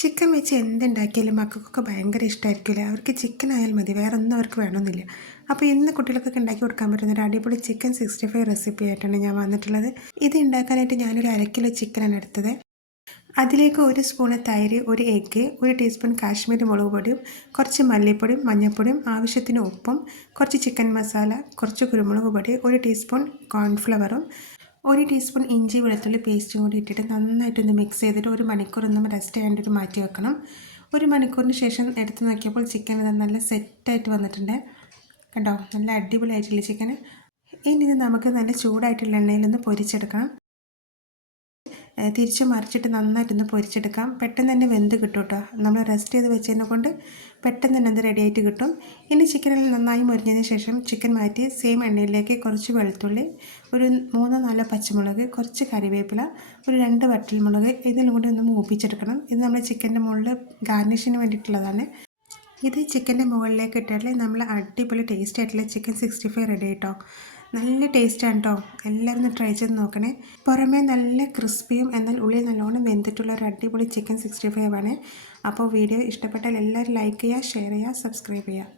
Chicken വെച്ച് എന്തുണ്ടാക്കിയാലും മക്കൾക്കൊക്കെ ഭയങ്കര ഇഷ്ടമായിരിക്കില്ല. അവർക്ക് ചിക്കൻ ആയാൽ മതി, വേറെ ഒന്നും അവർക്ക് വേണമെന്നില്ല. അപ്പോൾ ഇന്ന് കുട്ടികൾക്കൊക്കെ ഉണ്ടാക്കി കൊടുക്കാൻ പറ്റുന്ന ഒരു അടിപൊളി ചിക്കൻ 65 റെസിപ്പി ആയിട്ടാണ് ഞാൻ വന്നിട്ടുള്ളത്. ഇത് ഉണ്ടാക്കാനായിട്ട് ഞാനൊരു 1/2 കിലോ ചിക്കനാണ് എടുത്തത്. അതിലേക്ക് 1 സ്പൂണ് തൈര്, 1 എഗ്ഗ്, 1 ടീസ്പൂൺ കാശ്മീരി മുളക് പൊടിയും, കുറച്ച് മല്ലിപ്പൊടിയും, മഞ്ഞൾപ്പൊടിയും, ആവശ്യത്തിന് ഉപ്പും, കുറച്ച് ചിക്കൻ മസാല, കുറച്ച് കുരുമുളക് പൊടി, 1 ടീസ്പൂൺ കോൺഫ്ലവറും, 1 ടീസ്പൂൺ ഇഞ്ചി വെളുത്തുള്ളി പേസ്റ്റും കൂടി ഇട്ടിട്ട് നന്നായിട്ടൊന്ന് മിക്സ് ചെയ്തിട്ട് 1 മണിക്കൂറൊന്നും റെസ്റ്റ് ചെയ്യാനായിട്ട് മാറ്റി വെക്കണം. 1 മണിക്കൂറിന് ശേഷം എടുത്ത് നോക്കിയപ്പോൾ ചിക്കൻ നല്ല സെറ്റായിട്ട് വന്നിട്ടുണ്ട്. കണ്ടോ, നല്ല അടിപൊളിയായിട്ടുള്ള ചിക്കൻ. ഇനി ഇത് നമുക്ക് നല്ല ചൂടായിട്ടുള്ള എണ്ണയിലൊന്ന് പൊരിച്ചെടുക്കണം. തിരിച്ച് മറിച്ചിട്ട് നന്നായിട്ടൊന്ന് പൊരിച്ചെടുക്കാം. പെട്ടെന്ന് തന്നെ വെന്ത് കിട്ടും കേട്ടോ. നമ്മൾ റെസ്റ്റ് ചെയ്ത് വെച്ചതിനെ കൊണ്ട് പെട്ടെന്ന് തന്നെ അത് റെഡി ആയിട്ട് കിട്ടും. ഇനി ചിക്കനിൽ നന്നായി മുരിഞ്ഞതിന് ശേഷം ചിക്കൻ മാറ്റി സെയിം എണ്ണയിലേക്ക് കുറച്ച് വെളുത്തുള്ളി, ഒരു 3-4 പച്ചമുളക്, കുറച്ച് കറിവേപ്പില, ഒരു 2 വറ്റൽമുളക് ഇതിലും കൂടി ഒന്ന് മൂപ്പിച്ചെടുക്കണം. ഇത് നമ്മൾ ചിക്കൻ്റെ മുകളിൽ ഗാർണിഷിന് വേണ്ടിയിട്ടുള്ളതാണ്. ഇത് ചിക്കൻ്റെ മുകളിലേക്ക് ഇട്ടാൽ നമ്മൾ അടിപൊളി ടേസ്റ്റ് ആയിട്ടുള്ള ചിക്കൻ 65 റെഡി ആയിട്ടോ. നല്ല ടേസ്റ്റാണ് കേട്ടോ. എല്ലാവരും ഒന്ന് ട്രൈ ചെയ്ത് നോക്കണേ. പുറമേ നല്ല ക്രിസ്പിയും എന്നാൽ ഉള്ളിൽ നല്ലോണം വെന്തിട്ടുള്ള ഒരു അടിപൊളി ചിക്കൻ 65 ആണ്. അപ്പോൾ വീഡിയോ ഇഷ്ടപ്പെട്ടാൽ എല്ലാവരും ലൈക്ക് ചെയ്യുക, ഷെയർ ചെയ്യുക, സബ്സ്ക്രൈബ് ചെയ്യുക.